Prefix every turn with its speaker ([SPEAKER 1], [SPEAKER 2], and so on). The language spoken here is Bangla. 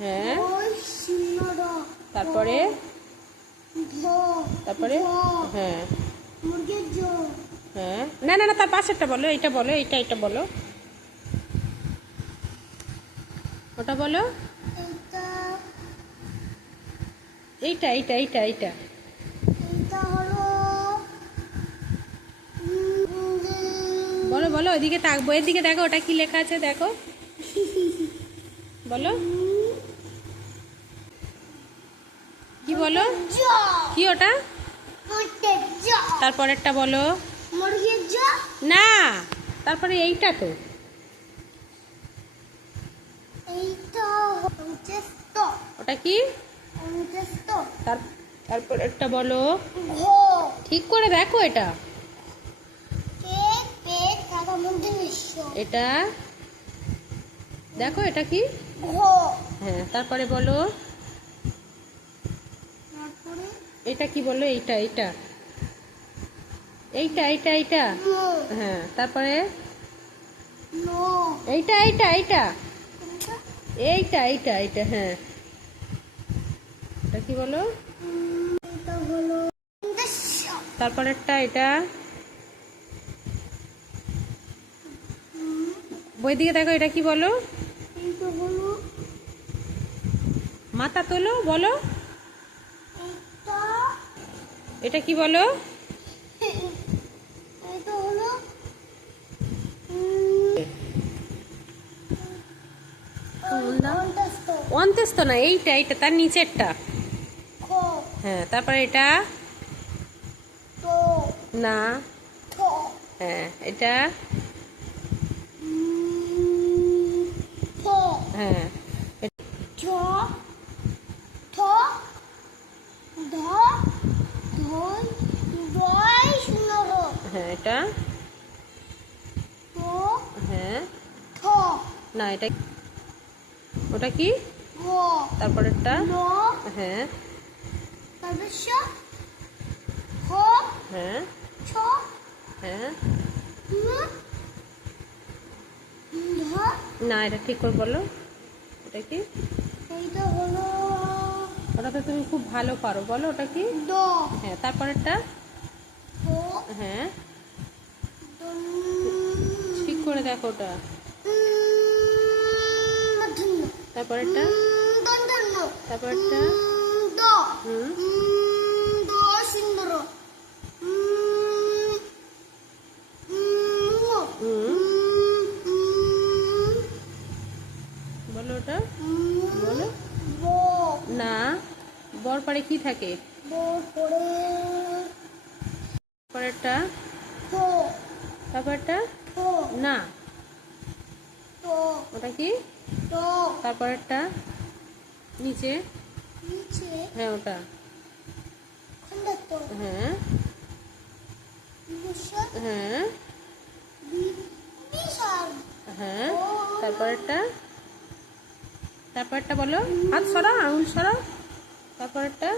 [SPEAKER 1] হ্যাঁ। তারপরে? তারপরে? হ্যাঁ। হ্যাঁ। না না না, তার পাশেরটা বলো, এইটা বলো, এইটা এটা বলো। ওটা বলো। এইটা এইটা এইটা এইটা।
[SPEAKER 2] এটা
[SPEAKER 1] বলো বলো, ওইদিকে তাক, বইয়ের দিকে দেখো, ওটা কি লেখা আছে, দেখো। বলো। কি বলো?
[SPEAKER 2] জ
[SPEAKER 1] কি ওটা? তারপরেরটা বলো।
[SPEAKER 2] মুরগির জ
[SPEAKER 1] না তারপরে এইটা তো। ওটা কি?
[SPEAKER 2] হচ্ছে ত
[SPEAKER 1] তার তারপরেরটা বলো। ঠিক করে দেখো এটা। এটা দেখো এটা কি? হ্যাঁ তারপরে বলো। এটা কি বলো? এইটা এইটা। এইটা এইটা এইটা। হ্যাঁ তারপরে? এইটা এইটা এইটা। এইটা? এইটা এইটা হ্যাঁ। এটা কি বলো? তারপরেরটা এটা? বই দিকে দেখো এটা কি বলো? মাথা তোলো বলো।
[SPEAKER 2] এটা
[SPEAKER 1] কি বলো?
[SPEAKER 2] এটা হলো উম, অন্তস্থ
[SPEAKER 1] অন্তেস তো না এইটা এইটা তার নিচেরটা। হ্যাঁ তারপরে এটা। না। হ্যাঁ এটা। হ্যাঁ।
[SPEAKER 2] ঝ ঠ ধ ধই দই শূন্য
[SPEAKER 1] হ্যাঁ এটা? হ্যাঁ।
[SPEAKER 2] ঠ
[SPEAKER 1] না এটা ওটা কি? তারপরেরটা? হ্যাঁ।
[SPEAKER 2] তারপর স হ।
[SPEAKER 1] হ্যাঁ।
[SPEAKER 2] ছ।
[SPEAKER 1] হ্যাঁ। না এটা ঠিক করে বলো। এটা কি?
[SPEAKER 2] এইটা হলো
[SPEAKER 1] ওটা তো তুমি খুব ভালো পারো বলো ওটা কি?
[SPEAKER 2] দ।
[SPEAKER 1] হ্যাঁ তারপরেরটা? হ্যাঁ। ঠিক করে দেখো ওটা। তারপরেরটা? তারপরেরটা? হুম
[SPEAKER 2] উম, দ সুন্দর উম, উম, ও।
[SPEAKER 1] হুম
[SPEAKER 2] উম, উম,
[SPEAKER 1] বলো ওটা
[SPEAKER 2] উম,
[SPEAKER 1] বলো
[SPEAKER 2] ব
[SPEAKER 1] না বর পরে কি থাকে? পরেরটা তারপরটা না। ওটা কি? তারপরেরটা? নিচে?
[SPEAKER 2] নিচে।
[SPEAKER 1] হ্যাঁ ওটা। হ্যাঁ। হ্যাঁ। হ্যাঁ। তারপরেরটা? তারপরেরটা বলো। হাত সরা আঙুল সরা তারপরেরটা?